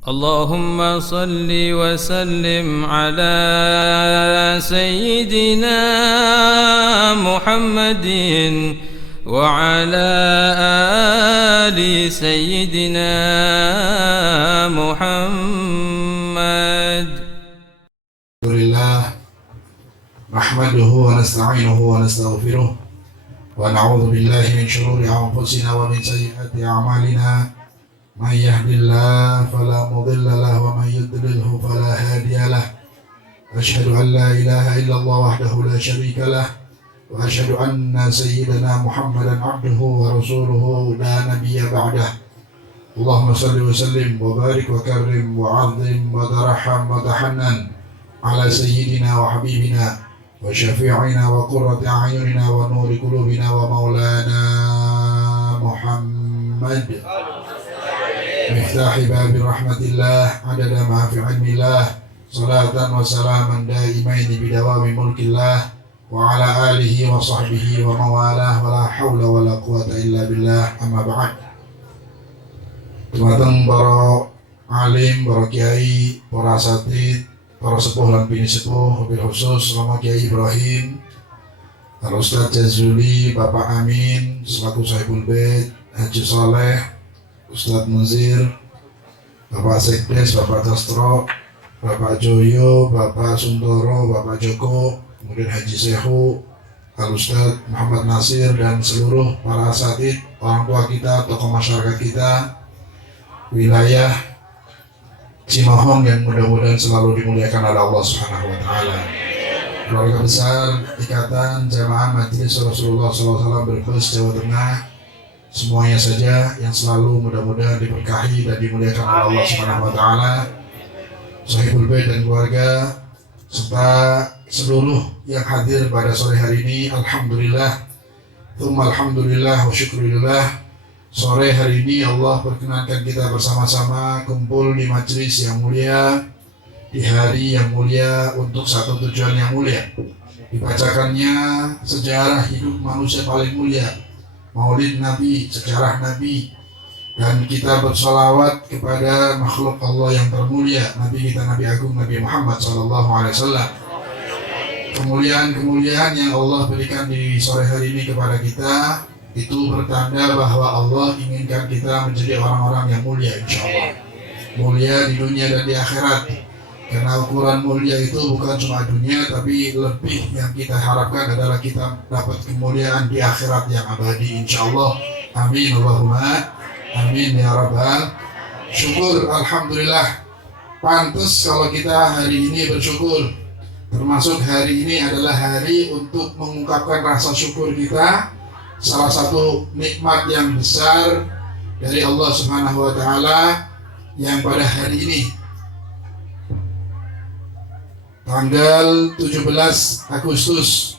اللهم صل وسلم على سيدنا محمد وعلى آل سيدنا محمد. الحمد لله نحمده ونستعينه ونستغفره ونعوذ بالله من شرور أنفسنا ومن سيئات أعمالنا. من يهد الله فلا مضل له ومن يضلله فلا هادي له. أشهد أن لا إله إلا الله وحده لا شريك له وأشهد أن سيدنا محمدا عبده ورسوله لا نبي بعده. اللهم صل وسلم وبارك وكرم وعظم وترحم وتحنن على سيدنا وحبيبنا وشفيعنا وقرة أعيننا ونور قلوبنا ومولانا محمد مفتاح باب رحمة الله عدد ما في علم الله صلاة وسلاما دائمين بدوام ملك الله وعلى آله وصحبه وموالاه ولا حول ولا قوة إلا بالله. أما بعد. Teman-teman para alim, para kiai, para asatid, para sepuh dan bini sepuh, wabil khusus sama Kiai Ibrahim, Al-Ustadz Jazuli, Bapak Amin, selaku Saibul Bait, Haji Saleh, Ustadz Muzir, Bapak Sekdes, Bapak Tastro, Bapak Joyo, Bapak Suntoro, Bapak Joko, kemudian Haji Sehu, Al-Ustadz Muhammad Nasir, dan seluruh para asatid, orang tua kita, tokoh masyarakat kita, wilayah Cimahi yang mudah-mudahan selalu dimuliakan oleh Allah Subhanahu wa Ta'ala. Keluarga besar Ikatan Jamaah Majelis Rasulullah SAW Brebes, Jawa Tengah, semuanya saja yang selalu mudah-mudahan diberkahi dan dimuliakan oleh Allah Subhanahu wa Ta'ala, Sahibul Bait dan keluarga, serta seluruh yang hadir pada sore hari ini. Alhamdulillah, tsumma alhamdulillah wa syukurillah. Sore hari ini Allah perkenankan kita bersama-sama kumpul di majelis yang mulia, di hari yang mulia untuk satu tujuan yang mulia. Dibacakannya sejarah hidup manusia paling mulia, Maulid Nabi, sejarah Nabi, dan kita bersolawat kepada makhluk Allah yang termulia, Nabi kita, Nabi Agung, Nabi Muhammad SAW. Kemuliaan-kemuliaan yang Allah berikan di sore hari ini kepada kita itu bertanda bahwa Allah inginkan kita menjadi orang-orang yang mulia, insya Allah. Mulia di dunia dan di akhirat. Karena ukuran mulia itu bukan cuma dunia, tapi lebih yang kita harapkan adalah kita dapat kemuliaan di akhirat yang abadi, insya Allah. Amin Allahumma amin ya rabbal. Syukur, alhamdulillah. Pantas kalau kita hari ini bersyukur. Termasuk hari ini adalah hari untuk mengungkapkan rasa syukur kita. Salah satu nikmat yang besar dari Allah Subhanahu wa Ta'ala yang pada hari ini tanggal 17 Agustus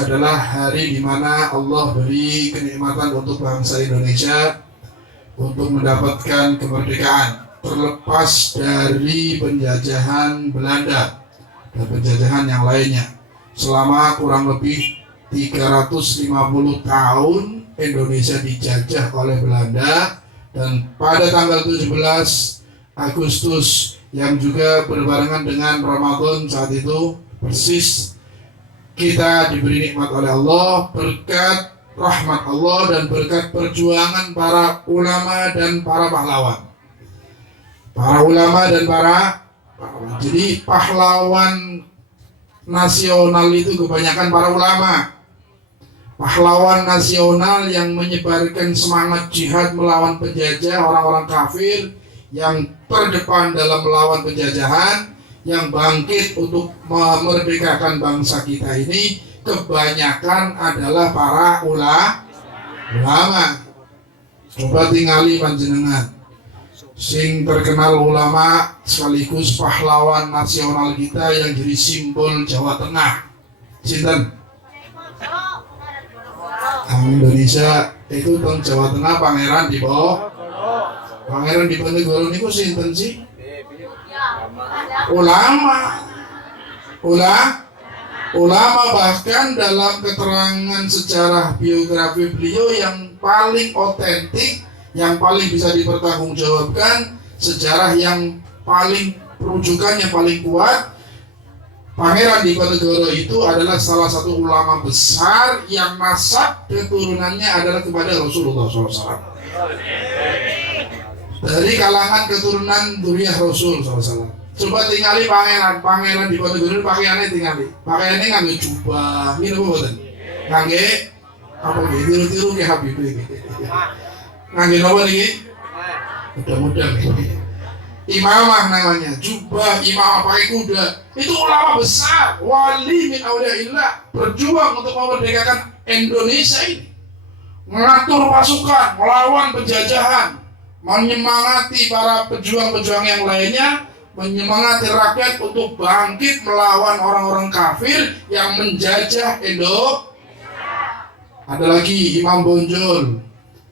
adalah hari di mana Allah beri kenikmatan untuk bangsa Indonesia untuk mendapatkan kemerdekaan terlepas dari penjajahan Belanda dan penjajahan yang lainnya. Selama kurang lebih 350 tahun Indonesia dijajah oleh Belanda, dan pada tanggal 17 Agustus yang juga berbarengan dengan Ramadan saat itu persis kita diberi nikmat oleh Allah berkat rahmat Allah dan berkat perjuangan para ulama dan para pahlawan. Para ulama dan para pahlawan. Jadi pahlawan nasional itu kebanyakan para ulama. Pahlawan nasional yang menyebarkan semangat jihad melawan penjajah, orang-orang kafir yang terdepan dalam melawan penjajahan, yang bangkit untuk memerdekakan bangsa kita ini, kebanyakan adalah para ulama. Coba tingali panjenengan, sing terkenal ulama sekaligus pahlawan nasional kita yang jadi simbol Jawa Tengah, sinten? Indonesia itu teng Jawa Tengah Pangeran Diponegoro. Pangeran Diponegoro niku sinten sih? Ulama. Ulama bahkan dalam keterangan sejarah biografi beliau yang paling otentik, yang paling bisa dipertanggungjawabkan, sejarah yang paling rujukannya paling kuat, Pangeran Diponegoro itu adalah salah satu ulama besar yang nasab keturunannya adalah kepada Rasulullah SAW. Dari kalangan keturunan Dzurriyyah Rasul SAW. Coba tinggali Pangeran Diponegoro pakaiannya tinggali. Pakaiannya nganggo jubah, ini apa boten? Nganggo apa iki? Tiru-tiru ke Habib iki. Nganggo apa iki? Mudah-mudahan iki. Imamah namanya, jubah, imamah pakai kuda. Itu ulama besar, wali min auliyaillah, berjuang untuk memerdekakan Indonesia ini, mengatur pasukan, melawan penjajahan, menyemangati para pejuang-pejuang yang lainnya, menyemangati rakyat untuk bangkit melawan orang-orang kafir yang menjajah Indo. Ada lagi Imam Bonjol,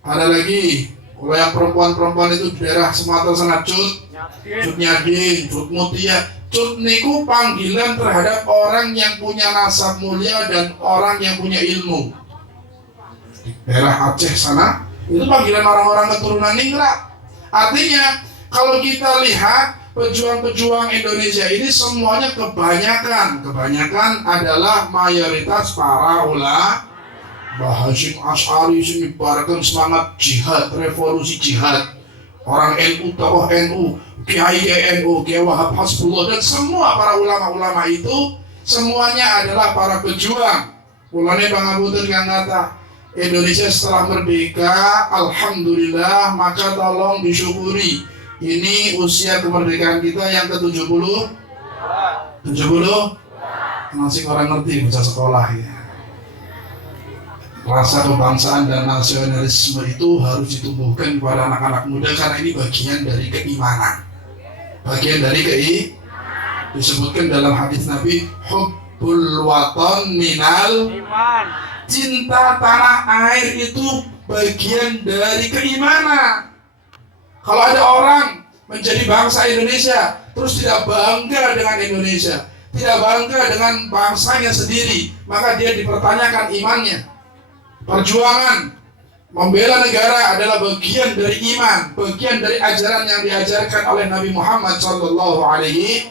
ada lagi kalau yang perempuan-perempuan itu di daerah Sumatera sana, Cut Nyadin, Cut Mutia. Cut niku panggilan terhadap orang yang punya nasab mulia dan orang yang punya ilmu. Di daerah Aceh sana, itu panggilan orang-orang keturunan ningrat. Artinya, kalau kita lihat pejuang-pejuang Indonesia ini semuanya kebanyakan adalah mayoritas para ulama. Mbah Hasyim Asy'ari menyebarkan semangat jihad, revolusi jihad. Orang NU, tokoh NU, Kiai NU, Kiai Wahab Hasbullah, dan semua para ulama-ulama itu semuanya adalah para pejuang. Mulane pangapunten kang kata Indonesia setelah merdeka, alhamdulillah, maka tolong disyukuri. Ini usia kemerdekaan kita yang ke-70. 70? Masih orang ngerti baca sekolah ya. Rasa kebangsaan dan nasionalisme itu harus ditumbuhkan kepada anak-anak muda karena ini bagian dari keimanan. Bagian dari disebutkan dalam hadis Nabi, hubbul waton minal iman. Cinta tanah air itu bagian dari keimanan. Kalau ada orang menjadi bangsa Indonesia terus tidak bangga dengan Indonesia, tidak bangga dengan bangsanya sendiri, maka dia dipertanyakan imannya. Perjuangan membela negara adalah bagian dari iman, bagian dari ajaran yang diajarkan oleh Nabi Muhammad sallallahu alaihi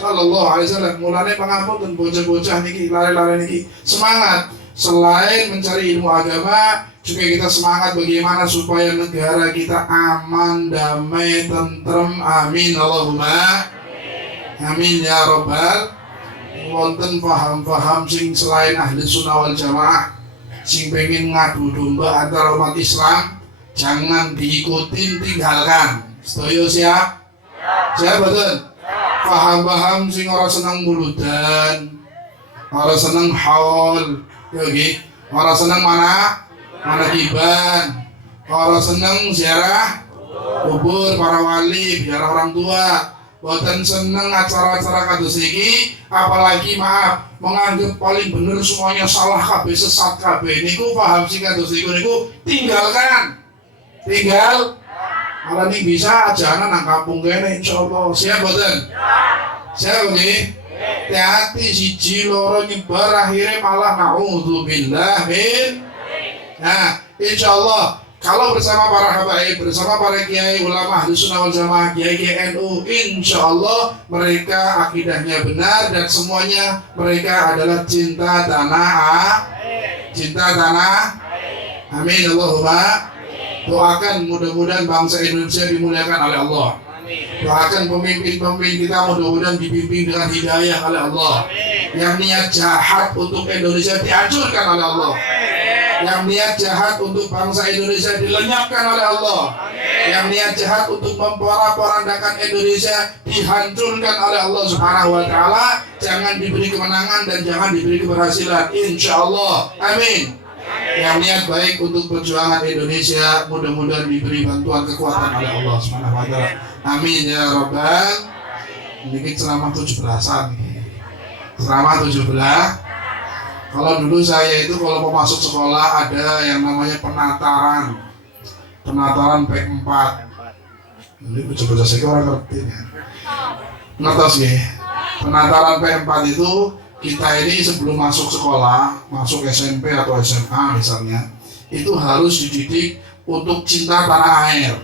wasallam. Mulane pangapunten bocah-bocah niki, lare-lare niki, semangat. Selain mencari ilmu agama, juga kita semangat bagaimana supaya negara kita aman, damai, tentrem. Amin Allahumma amin ya rabbal. Wonten paham-paham sing selain ahli sunnah wal jamaah sing pengen ngadu domba antara umat Islam, jangan diikutin, tinggalkan. Setuju siap? Siap betul? Paham-paham sing ora seneng muludan, ora seneng haul, ya nggih. Ora seneng manakiban, ora seneng ziarah kubur para wali, ziarah orang tua. Boten seneng acara-acara kados iki, apalagi maaf menganggap paling bener semuanya salah kabeh, sesat kabeh. Niku paham sing kados niku tinggalkan. Malah ning bisa ajaran nang kampung kene insyaallah. Siap boten? Siap nggih? Hati-hati siji loro nyebar akhirnya malah naudzubillah min. Nah, insyaallah kalau bersama para habaib, bersama para kiai ulama ahli sunnah wal jamaah, kiai NU, insya Allah mereka akidahnya benar dan semuanya mereka adalah cinta tanah amin Allahumma. Doakan mudah-mudahan bangsa Indonesia dimuliakan oleh Allah. Doakan pemimpin-pemimpin kita mudah-mudahan dibimbing dengan hidayah oleh Allah. Yang niat jahat untuk Indonesia dihancurkan oleh Allah. Yang niat jahat untuk bangsa Indonesia dilenyapkan oleh Allah. Yang niat jahat untuk memporak-porandakan Indonesia dihancurkan oleh Allah Subhanahu wa taala. Jangan diberi kemenangan dan jangan diberi keberhasilan, insyaallah. Amin. Yang niat baik untuk perjuangan Indonesia mudah-mudahan diberi bantuan kekuatan oleh Allah Subhanahu wa taala. Amin ya rabbal. Ini ceramah 17-an. Ceramah 17. Kalau dulu saya itu kalau mau masuk sekolah ada yang namanya penataran P4. Ini bocah-bocah saya orang ngerti ya. Ngertos ya. Penataran P4 itu kita ini sebelum masuk sekolah, masuk SMP atau SMA misalnya, itu harus dididik untuk cinta tanah air.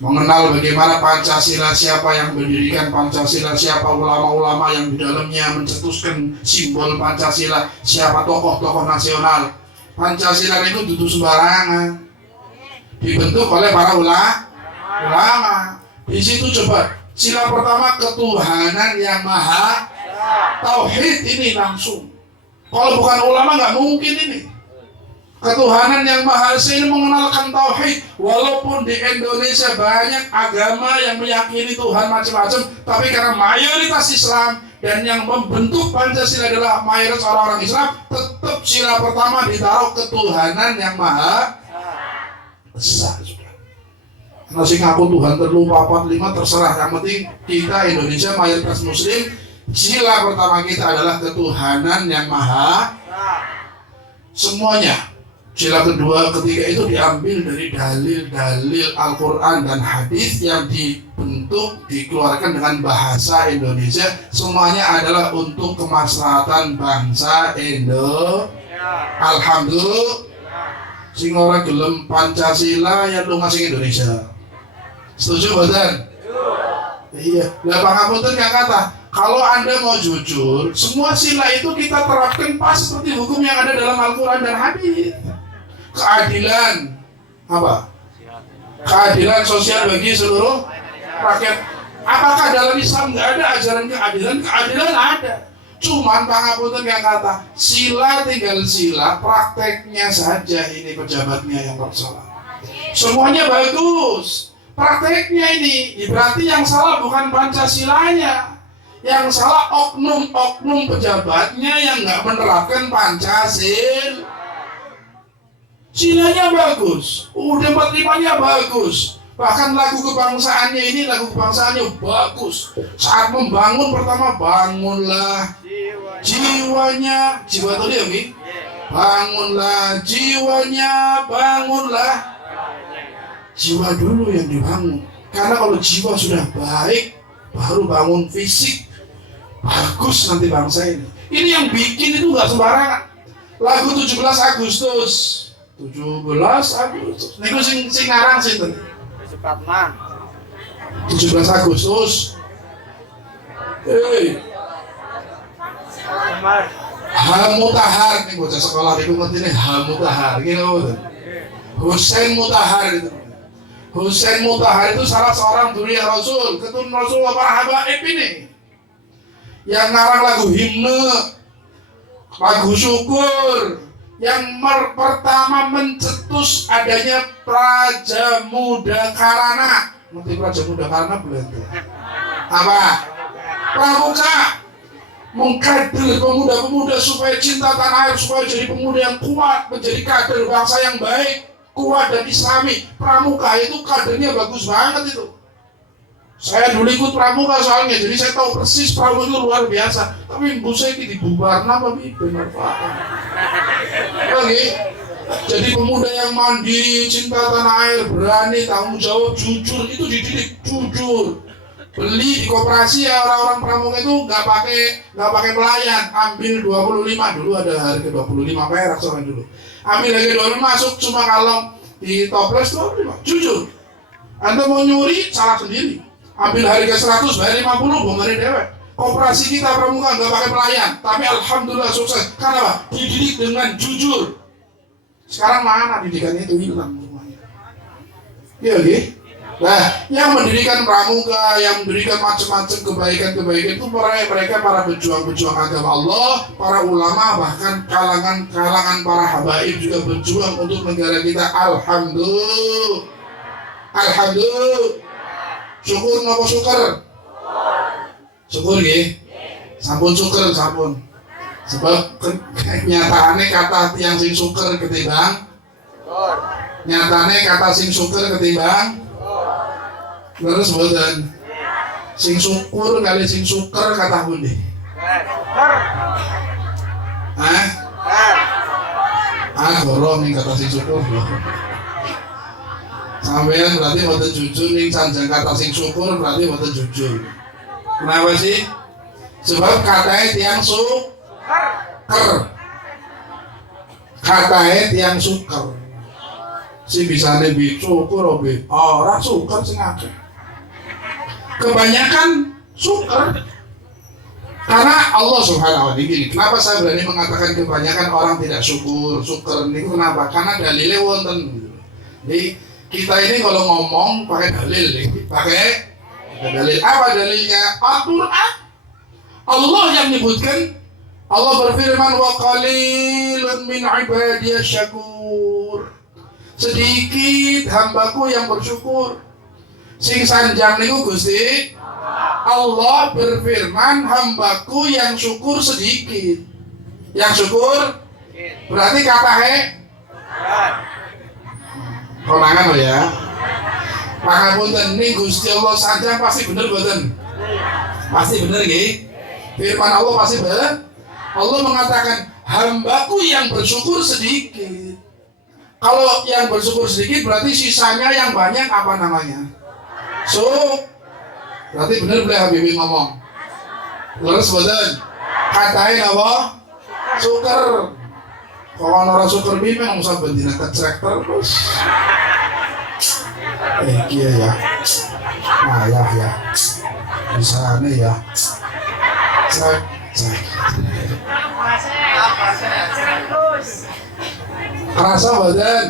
mengenal bagaimana Pancasila, siapa yang mendirikan Pancasila, siapa ulama-ulama yang di dalamnya mencetuskan simbol Pancasila, siapa tokoh-tokoh nasional. Pancasila itu duduk sembarangan, dibentuk oleh para ulama. Di situ coba sila pertama ketuhanan yang maha, tauhid ini langsung. Kalau bukan ulama nggak mungkin ini. Ketuhanan yang Maha Esa ini mengenalkan tauhid. Walaupun di Indonesia banyak agama yang meyakini Tuhan macam-macam, tapi karena mayoritas Islam dan yang membentuk Pancasila adalah mayoritas orang-orang Islam, tetap sila pertama ditaruh ketuhanan yang Maha Esa. Nah, sing aku Tuhan terlupa 4, 5 terserah. Yang penting kita Indonesia mayoritas Muslim, sila pertama kita adalah ketuhanan yang Maha semuanya. Sila kedua, ketiga itu diambil dari dalil-dalil Al-Quran dan hadis yang dibentuk, dikeluarkan dengan bahasa Indonesia. Semuanya adalah untuk kemaslahatan bangsa Indonesia. Alhamdulillah. Sing ora gelem Pancasila ya lu ngasih Indonesia. Setuju badan? Iya. Lah pangapunten yang kata, kalau Anda mau jujur, semua sila itu kita terapkan pas seperti hukum yang ada dalam Al-Quran dan hadis. Keadilan apa? Keadilan sosial bagi seluruh rakyat. Apakah dalam Islam nggak ada ajaran keadilan? Keadilan ada. Cuman pangapunten yang kata, sila tinggal sila, prakteknya saja ini pejabatnya yang bersalah. Semuanya bagus, prakteknya ini. Berarti yang salah bukan Pancasilanya, yang salah oknum-oknum pejabatnya yang nggak menerapkan Pancasila. Silanya bagus, udah 45-nya bagus, bahkan lagu kebangsaannya ini, lagu kebangsaannya bagus. Saat membangun pertama, bangunlah jiwanya, jiwa tadi ya Mi? Bangunlah jiwanya, bangunlah jiwa dulu yang dibangun. Karena kalau jiwa sudah baik, baru bangun fisik. Bagus nanti bangsa ini. Ini yang bikin itu nggak sembarangan. Lagu 17 Agustus. 17 Agustus. Niku sing ngarang sinten? 17 Agustus. Hamutahar nih bocah sekolah niku ngerti nih Hamutahar. Iki ngoten. Husain Mutahar itu. Husain Mutahar itu salah seorang duriya Rasul, keturunan Rasul para habaib ini. Yang ngarang lagu himne, lagu syukur, yang pertama mencetus adanya Praja Muda Karana. Ngerti Praja Muda Karana belum? Apa? Pramuka mengkader pemuda-pemuda supaya cinta tanah air, supaya jadi pemuda yang kuat, menjadi kader bangsa yang baik, kuat dan islami. Pramuka itu kadernya bagus banget itu. Saya dulu ikut pramuka soalnya, jadi saya tahu persis pramuka itu luar biasa. Tapi ibu saya ini dibubar, apa benar Pak? Oke, jadi pemuda yang mandiri, cinta tanah air, berani, tanggung jawab, jujur, itu dididik jujur. Beli di koperasi ya orang-orang pramuka itu nggak pakai pelayan, ambil 25 dulu ada harga 25 perak soalnya dulu. Ambil harga 25 masuk cuma kalau di toples 25, jujur. Anda mau nyuri salah sendiri. Ambil harga 100 bayar 50 bongkarin dewek. Koperasi kita pramuka nggak pakai pelayan, tapi alhamdulillah sukses. Karena apa? Dididik dengan jujur. Sekarang mana didikannya itu hilang semuanya. Iya oke. Nah, yang mendirikan pramuka, yang mendirikan macam-macam kebaikan-kebaikan itu mereka para pejuang-pejuang agama Allah, para ulama, bahkan kalangan para habaib juga berjuang untuk negara kita. Alhamdulillah. Alhamdulillah. Syukur napa syukur? Syukur nggih. Sampun syukur sampun. Sebab kenyataannya kata tiang sing syukur ketimbang nyatane kata sing syukur ketimbang terus boten. Sing syukur kali sing syukur kata pundi? Gorong ning kata sing syukur. Sampeyan berarti boten jujur ning sanjang kata sing syukur berarti boten jujur. Kenapa sih? Sebab katanya tiang syukur. Katanya tiang syukur. Si bisane bi syukur obi. Ora syukur sing akeh. Kebanyakan syukur. Karena Allah Subhanahu wa taala. Kenapa saya berani mengatakan kebanyakan orang tidak syukur? Syukur niku kenapa? Karena dalilnya wonten. Jadi kita ini kalau ngomong pakai dalil, pakai dalil. Apa dalilnya? Al-Qur'an. Allah yang menyebutkan, Allah berfirman wa qalilun min ibadiyasy syakur. Sedikit hambaku yang bersyukur. Sing sanjang niku Gusti Allah berfirman hambaku yang syukur sedikit. Yang syukur berarti kata konangan lo ya. Pangapunten ning Gusti Allah sanjang pasti bener mboten? Pasti bener nggih. Firman Allah pasti bener. Allah mengatakan hambaku yang bersyukur sedikit. Kalau yang bersyukur sedikit berarti sisanya yang banyak apa namanya? Berarti bener boleh Habibie ngomong. Leres boten? Katain apa? Syukur. Kalau orang syukur bime nggak usah bendina kecrek terus. Iya ya. Nah ya. Bisa nih ya. Cek. Kerasa badan,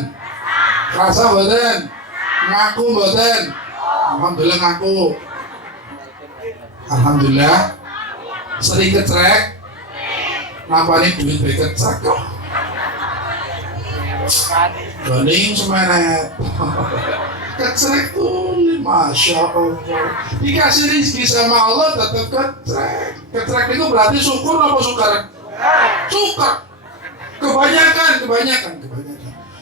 ngaku badan. Alhamdulillah ngaku. Alhamdulillah. Sering kecrek. Napa nih duit kecrek kok? Bening semeret. Kecrek tuh, masya Allah. Dikasih rezeki sama Allah tetap kecrek. Kecrek itu berarti syukur apa syukur? Syukur. Kebanyakan.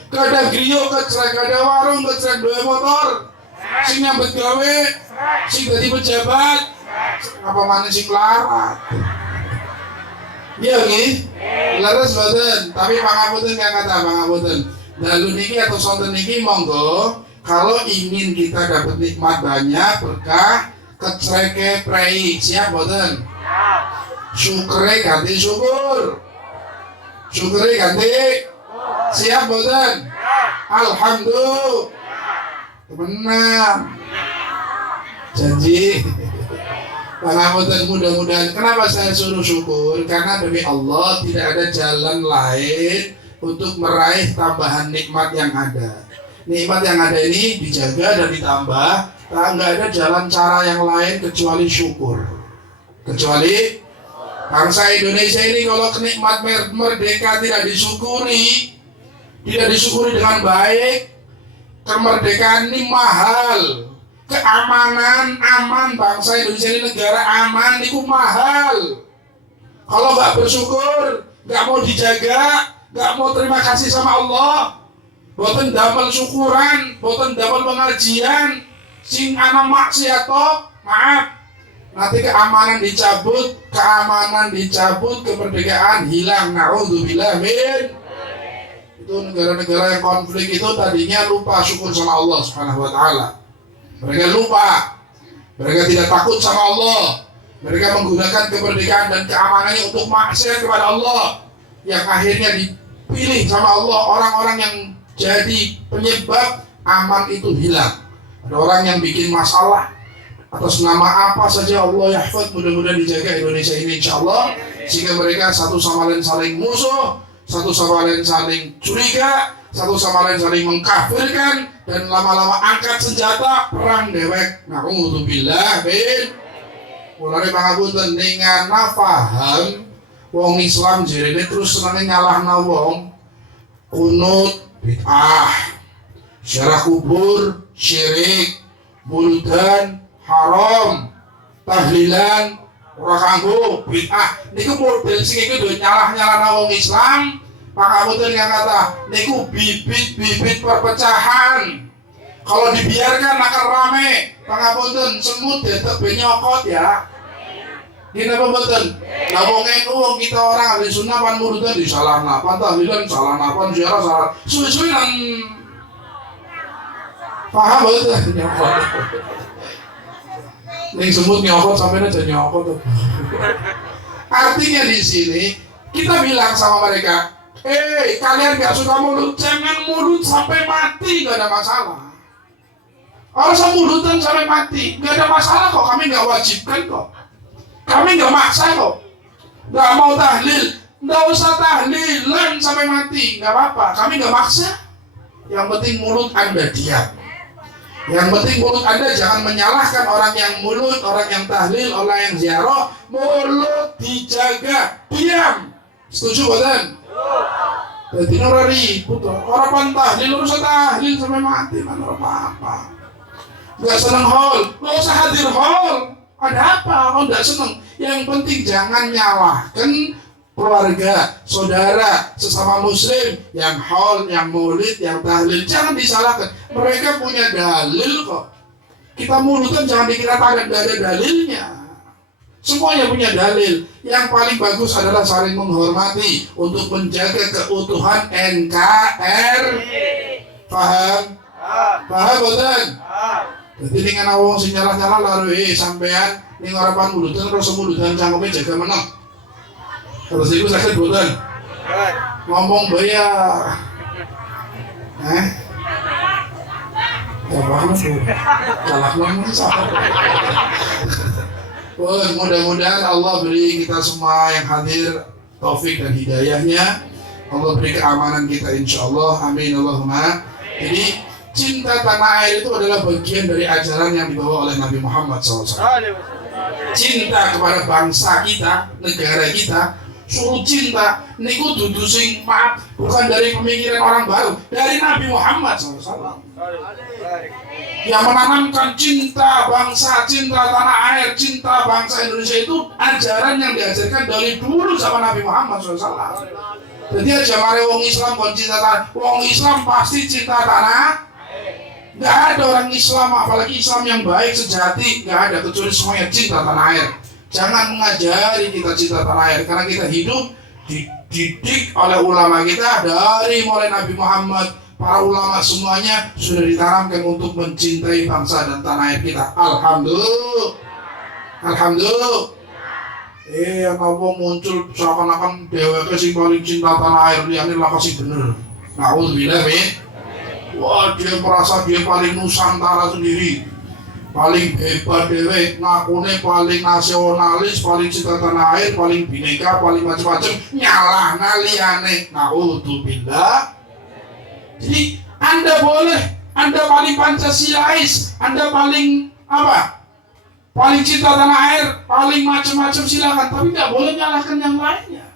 Kadang griyo kecrek, ada warung kecrek, dua motor. Sing nyambet gawe, sing jadi pejabat, apa mana sing larat. Iya nggih. Leres boten, tapi pangapunten kang kata pangapunten. Dalu niki atau sonten niki monggo kalau ingin kita dapat nikmat banyak berkah kecreke prei siap boten? Syukure ganti syukur. Syukure ganti siap boten? Alhamdulillah. Benar. Janji. Pangapunten mudah-mudahan. Kenapa saya suruh syukur? Karena demi Allah tidak ada jalan lain untuk meraih tambahan nikmat yang ada. Nikmat yang ada ini dijaga dan ditambah. Nggak ada jalan cara yang lain kecuali syukur. Kecuali bangsa Indonesia ini kalau kenikmat merdeka tidak disyukuri dengan baik. Kemerdekaan ini mahal. Keamanan aman, bangsa Indonesia ini negara aman itu mahal. Kalau nggak bersyukur, nggak mau dijaga, nggak mau terima kasih sama Allah, boten damel syukuran, boten damel pengajian, sing ana maksiat toh, maaf. Nanti keamanan dicabut, kemerdekaan hilang. Naudzubillah min. Itu negara-negara yang konflik itu tadinya lupa syukur sama Allah Subhanahu wa taala. Mereka lupa. Mereka tidak takut sama Allah. Mereka menggunakan kemerdekaan dan keamanannya untuk maksiat kepada Allah. Yang akhirnya dipilih sama Allah orang-orang yang jadi penyebab aman itu hilang. Ada orang yang bikin masalah atas nama apa saja Allah yahfad, mudah-mudahan dijaga Indonesia ini insyaallah, sehingga mereka satu sama lain saling musuh, satu sama lain saling curiga, satu sama lain saling mengkafirkan, dan lama-lama angkat senjata perang dewek. Na'udzubillah bin. Mulane pangapunten dengan paham wong Islam jerene terus senenge nyalahna wong. Kunut bid'ah, syarah kubur syirik, muludan haram, tahlilan ora kanggo bid'ah. Niku model sing iki do nyalah-nyalahna wong Islam. Pangapunten yang kata niku bibit-bibit perpecahan. Kalau dibiarkan akan rame. Pangapunten semut detek benyokot ya. Gini apa betul? Nah wong NU wong kita orang ahli sunnah pan murudan disalahna, pan tahlilan salahna, pan ziarah salah. Suwi-suwi nang paham betul nyokot. Ning semut nyokot sampai aja nyokot. Artinya di sini kita bilang sama mereka, Kalian gak suka mulut, jangan mulut sampai mati, gak ada masalah. Kalau mulutan sampai mati, gak ada masalah kok. Kami gak wajibkan kok. Kami gak maksa kok. Gak mau tahlil, gak usah tahlilan sampai mati, gak apa-apa. Kami gak maksa. Yang penting mulut Anda diam. Yang penting mulut Anda jangan menyalahkan orang yang mulut, orang yang tahlil, orang yang ziarah. Mulut dijaga, diam. Setuju bukan? Jadi orang ribut, orang pantahlil, urusan tahlil sampai mati, mana apa-apa. Gak seneng hall, gak usah hadir hall. Ada apa? Kalau gak seneng, yang penting jangan nyalahkan keluarga, saudara, sesama muslim, yang hall, yang maulid, yang tahlil, jangan disalahkan. Mereka punya dalil kok. Kita mulutan jangan dikira tak ada dalilnya. Semuanya punya dalil. Yang paling bagus adalah saling menghormati untuk menjaga keutuhan NKRI. Paham? Paham betul? Jadi dengan awang sing nyalah-nyalah lalu sampean ning harapan mulutan terus mulutan cangkeme jaga menang. Terus iku sakit betul. Ngomong bayar. Ya paham sih. Kalah ngomong salah. Mudah-mudahan Allah beri kita semua yang hadir taufik dan hidayahnya. Allah beri keamanan kita insyaAllah. Amin Allahumma. Jadi cinta tanah air itu adalah bagian dari ajaran yang dibawa oleh Nabi Muhammad SAW. Cinta kepada bangsa kita, negara kita, suruh cinta. Niku dudu sing maaf, bukan dari pemikiran orang baru, dari Nabi Muhammad SAW. Yang menanamkan cinta bangsa, cinta tanah air, cinta bangsa Indonesia itu ajaran yang diajarkan dari dulu sama Nabi Muhammad SAW. Jadi aja mari wong Islam kon cinta tanah, wong Islam pasti cinta tanah. Gak ada orang Islam, apalagi Islam yang baik sejati, gak ada kecuali semuanya cinta tanah air. Jangan mengajari kita cinta tanah air, karena kita hidup dididik oleh ulama kita dari mulai Nabi Muhammad. Para ulama semuanya sudah ditanamkan untuk mencintai bangsa dan tanah air kita. Alhamdulillah. Alhamdulillah. Ngomong muncul seakan-akan dheweke sing paling cinta tanah air, liyane lah kasih bener. Nauzubillah min. Wah, dia merasa dia paling Nusantara sendiri, paling hebat dewe, ngakune paling nasionalis, paling cinta tanah air, paling bineka, paling macam-macam, nyalah liyane. Nauzubillah. Jadi Anda boleh, Anda paling Pancasilais, Anda paling apa? Paling cinta tanah air, paling macam-macam silakan, tapi nggak boleh nyalahkan yang lainnya.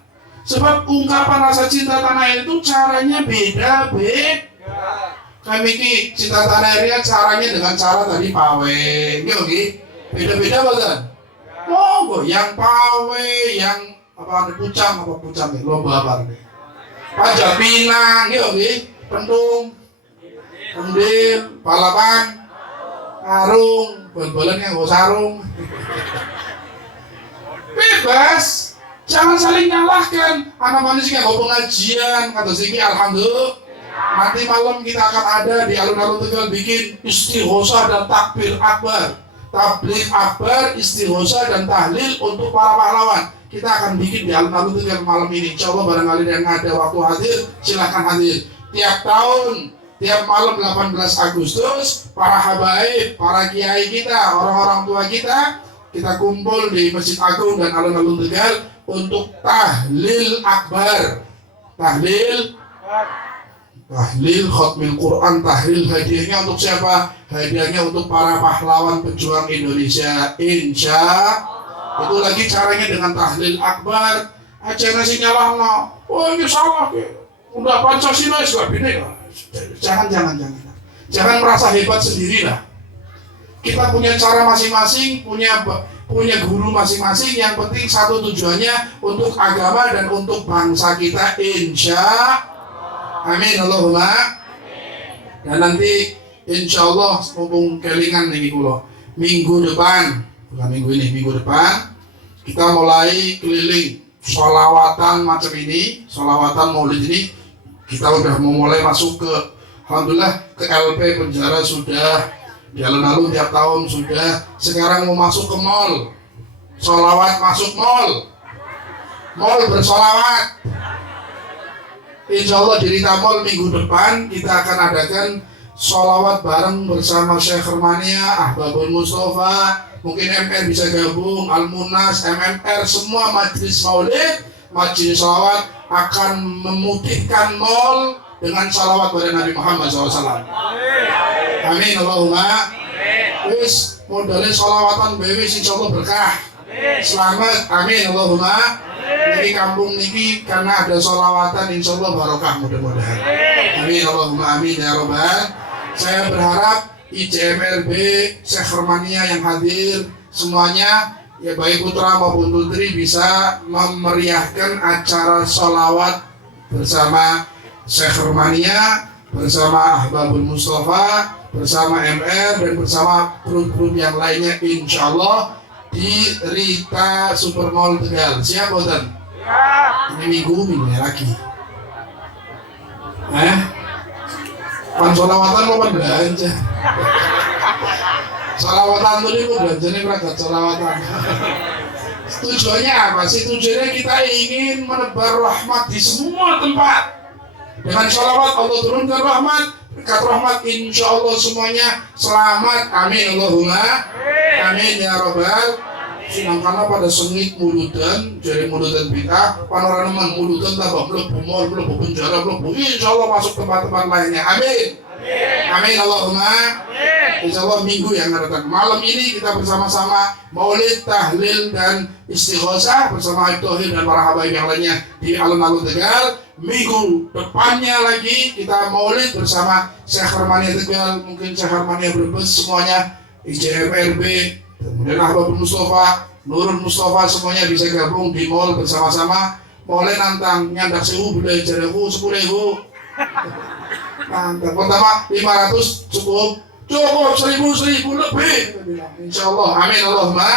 Sebab ungkapan rasa cinta tanah air itu caranya beda-beda. Kami ki cinta tanah airnya caranya dengan cara tadi pawe, gitu. Beda-beda betul. Oh, yang pawe, yang apa pucang ya, lomba apa nih? Pajak Pinang, gitu. Pentung, kendil, balapan, karung, bal-balan yang gak sarung. Bebas, jangan saling nyalahkan. Anak manusia gak pengajian, kata sini alhamdulillah. Nanti malam kita akan ada di alun-alun Tegal bikin istighosah dan takbir akbar, tabligh akbar, istighosah dan tahlil untuk para pahlawan. Kita akan bikin di alun-alun Tegal malam ini. Insya Allah barangkali yang ada waktu hadir, silahkan hadir. Tiap tahun, tiap malam 18 Agustus, para habaib, para kiai kita, orang-orang tua kita kumpul di Masjid Agung dan alun-alun Tegal untuk tahlil akbar. Tahlil khatmil Quran, tahlil. Hadiahnya untuk siapa? Hadiahnya untuk para pahlawan pejuang Indonesia. Insya itu lagi caranya dengan tahlil akbar. Aja ngasih nyalah, oh ini salah ya. Udah Pancasila sudah bineka. Jangan merasa hebat sendirilah. Kita punya cara masing-masing, punya guru masing-masing. Yang penting satu tujuannya untuk agama dan untuk bangsa kita. Insya amin Allahumma. Dan nanti insya Allah mumpung kelingan nih kulo, minggu depan, bukan minggu ini, minggu depan kita mulai keliling sholawatan macam ini, sholawatan maulid ini. Kita udah mau mulai masuk ke, alhamdulillah, ke LP penjara sudah, di alun-alun tiap tahun sudah. Sekarang mau masuk ke mall, sholawat masuk mall bersolawat. Insya Allah di Ritamol minggu depan kita akan adakan sholawat bareng bersama Syekh Hermania, Ahbabul Mustafa, mungkin MR bisa gabung, Al-Munas, MMR, semua majelis maulid, majelis sholawat akan memutihkan mall dengan sholawat pada Nabi Muhammad SAW. Amin Allahumma. Wis modalnya sholawatan bewis insya Allah berkah. Selamat, amin Allahumma. Jadi kampung niki karena ada sholawatan insya Allah barokah mudah-mudahan. Amin Allahumma amin ya Rabbal. Saya berharap IJMRB, Syekh Hermania yang hadir semuanya ya baik putra maupun putri bisa memeriahkan acara sholawat bersama Syekh Hermania, bersama Ahbabul Mustafa, bersama MR dan bersama grup-grup yang lainnya insya Allah di Rita Supermall Tegal. Siap boten? Ini minggu lagi. Pan sholawatan mau belanja. Sholawatan tuh ini belanja nih berangkat sholawatan. Tujuannya apa sih? Tujuannya kita ingin menebar rahmat di semua tempat. Dengan sholawat Allah turunkan rahmat, berkat rahmat insya Allah semuanya selamat. Amin Allahumma amin ya Rabbal. Sedangkan pada sengit mulutan, jadi mulutan bid'ah, panorama mulutan tambah mlebu mall, mlebu penjara, mlebu insya Allah masuk tempat-tempat lainnya. Amin. Amin Allahumma. Insya Allah minggu yang akan datang. Malam ini kita bersama-sama maulid, tahlil dan istighosah bersama Habib Tauhid dan para habaib yang lainnya di alun-alun Tegal. Minggu depannya lagi kita maulid bersama Syekh Hermania Tegal, mungkin Syekh Hermania Brebes semuanya, IJMRB, kemudian Ahbabul Mustafa, Nurul Mustafa semuanya bisa gabung di mall bersama-sama. Boleh nantang nyandak sewu belajar aku 10.000. Nantang pertama 500 cukup 1.000 lebih. Insya Allah, amin Allahumma.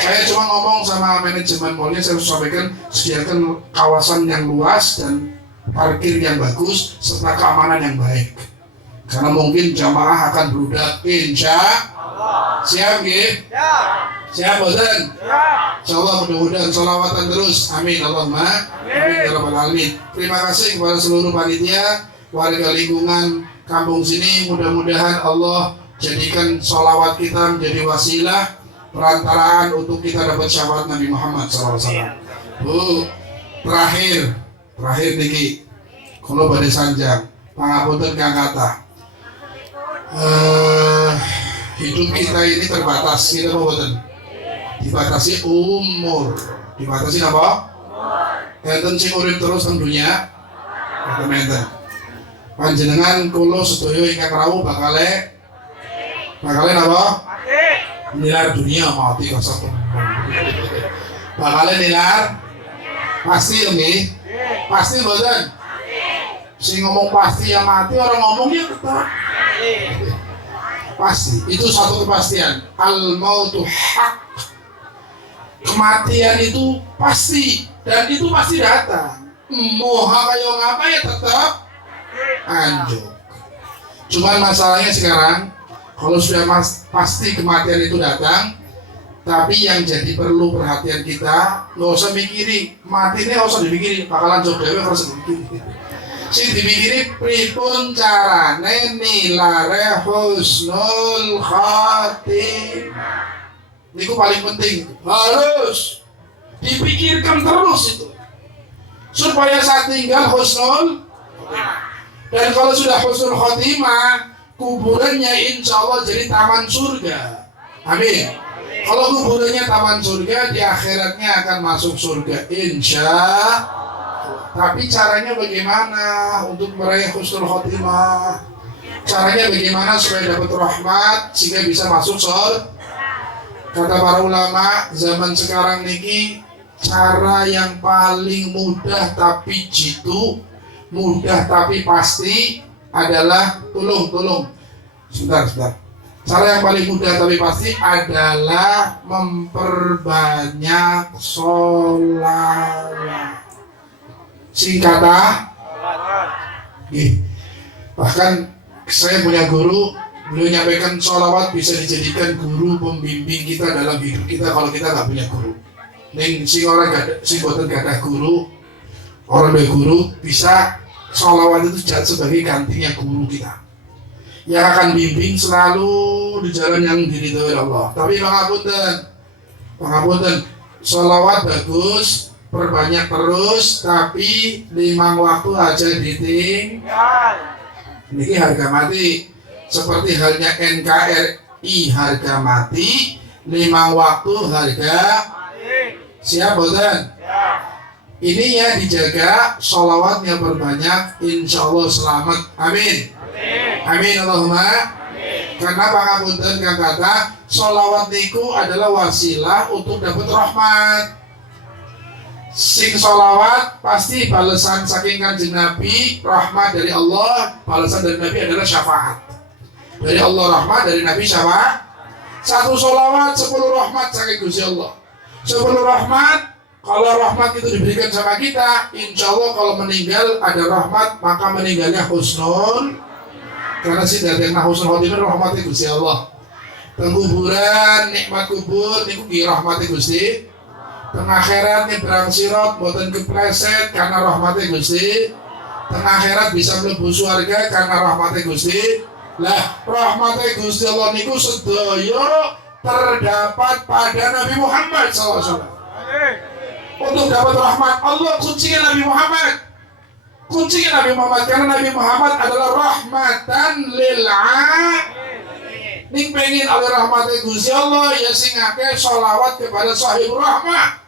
Saya cuma ngomong sama manajemen mallnya, saya sampaikan sediakan kawasan yang luas dan parkir yang bagus serta keamanan yang baik. Karena mungkin jamaah akan berudak insya Allah. Siap nggih? Siap boten? Insya Allah mudah-mudahan sholawatan terus. Amin Allahumma. Amin ya Rabbal Alamin. Terima kasih kepada seluruh panitia, warga lingkungan kampung sini. Mudah-mudahan Allah jadikan sholawat kita menjadi wasilah perantaraan untuk kita dapat syafaat Nabi Muhammad SAW. Bu, terakhir niki, kalau badai sanjang, pangapunten kang kata. Hidup kita ini terbatas, kita mau boten? Dibatasi umur, dibatasi apa? Enten sing urip terus teng dunia, enten. Panjenengan kula sedaya ingkang rawuh bakale apa? Nilar dunia mati kasar. Bakale nilar pasti nggih. Pasti boten? Sing ngomong pasti yang mati, orang ngomongnya tetap pasti. Itu satu kepastian. Al-mautu haq. Kematian itu pasti dan itu pasti datang. Moha kayo ngapa ya tetap anjuk. Cuman masalahnya sekarang kalau sudah pasti kematian itu datang, tapi yang jadi perlu perhatian kita, nggak usah mikirin mati ini, nggak usah dipikirin, bakalan jauh dewe harus dipikirin. Sing dipikirin pripun carane nilare husnul khatimah. Itu paling penting, harus dipikirkan terus itu supaya saat tinggal husnul. Dan kalau sudah husnul khotimah, kuburannya insya Allah jadi taman surga. Amin. Kalau kuburannya taman surga, di akhiratnya akan masuk surga insya Allah. Tapi caranya bagaimana untuk meraih husnul khotimah? Caranya bagaimana supaya dapat rahmat sehingga bisa masuk surga? Kata para ulama zaman sekarang niki, cara yang paling mudah tapi jitu, mudah tapi pasti adalah tolong. Sebentar. Cara yang paling mudah tapi pasti adalah memperbanyak sholawat. Singkatnya, bahkan saya punya guru, beliau nyampaikan sholawat bisa dijadikan guru pembimbing kita dalam hidup kita kalau kita nggak punya guru. Neng sing orang gak, sing boten gadah guru, orang dari guru bisa Sholawat itu sebagai gantinya guru kita yang akan bimbing selalu di jalan yang diridhoi Allah. Tapi pangapunten, sholawat bagus, perbanyak terus, tapi 5 waktu aja ditinggal. Ini harga mati. Seperti halnya NKRI harga mati, 5 waktu harga siap boten? Ini ya dijaga, sholawatnya perbanyak, insya Allah selamat. Amin. Amin Allahumma. Karena pangapunten kang kata sholawat niku adalah wasilah untuk dapat rahmat. Sing sholawat pasti balasan saking Kanjeng Nabi, rahmat dari Allah, balasan dari Nabi adalah syafaat. Dari Allah rahmat, dari Nabi syafaat. 1 sholawat 10 rahmat saking Gusti Allah. 10 rahmat. Kalau rahmat itu diberikan sama kita, insya Allah kalau meninggal ada rahmat, maka meninggalnya husnul. Karena si dari yang husnul khotimah rahmatnya Gusti Allah. Pengkuburan nikmat kubur niku ki rahmatnya Gusti. Pengakhirat nyebrang sirat boten kepleset karena rahmatnya Gusti. Pengakhirat bisa mlebu surga karena rahmatnya Gusti. Lah rahmatnya Gusti Allah niku sedaya terdapat pada Nabi Muhammad SAW. Untuk dapat rahmat Allah kuncinya Nabi Muhammad. Kuncinya Nabi Muhammad karena Nabi Muhammad adalah rahmatan lil alamin. Ning pengen oleh rahmatnya Gusti Allah ya sing akeh sholawat kepada sahibur rahmah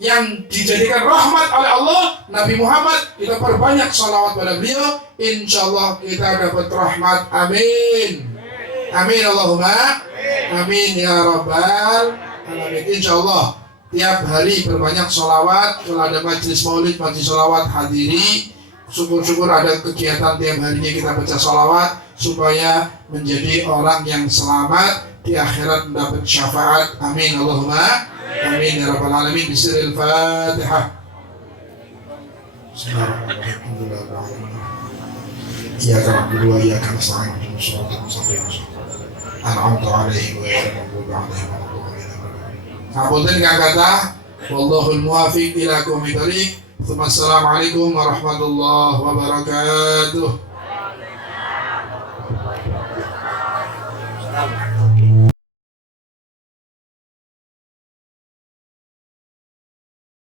yang dijadikan rahmat oleh Allah Nabi Muhammad. Kita perbanyak sholawat pada beliau, insyaallah kita dapat rahmat. Amin. Amin Allahumma amin ya rabbal alamin. Insyaallah tiap hari berbanyak sholawat. Kalau ada majelis maulid, majelis sholawat hadiri. Syukur-syukur ada kegiatan tiap harinya kita baca sholawat supaya menjadi orang yang selamat di akhirat mendapat syafaat. Amin Allahumma amin ya rabbal alamin. Bismillahil Fatihah. Bismillahirrahmanirrahim. Iyyaka na'budu wa iyyaka nasta'in. Ihdinas siratal mustaqim. An'amta 'alaihim ghairil maghdubi 'alaihim waladdallin. Ngapunten kang kathah, wallahul muwaffiq ila aqwamit thoriq. Assalamualaikum warahmatullahi wabarakatuh.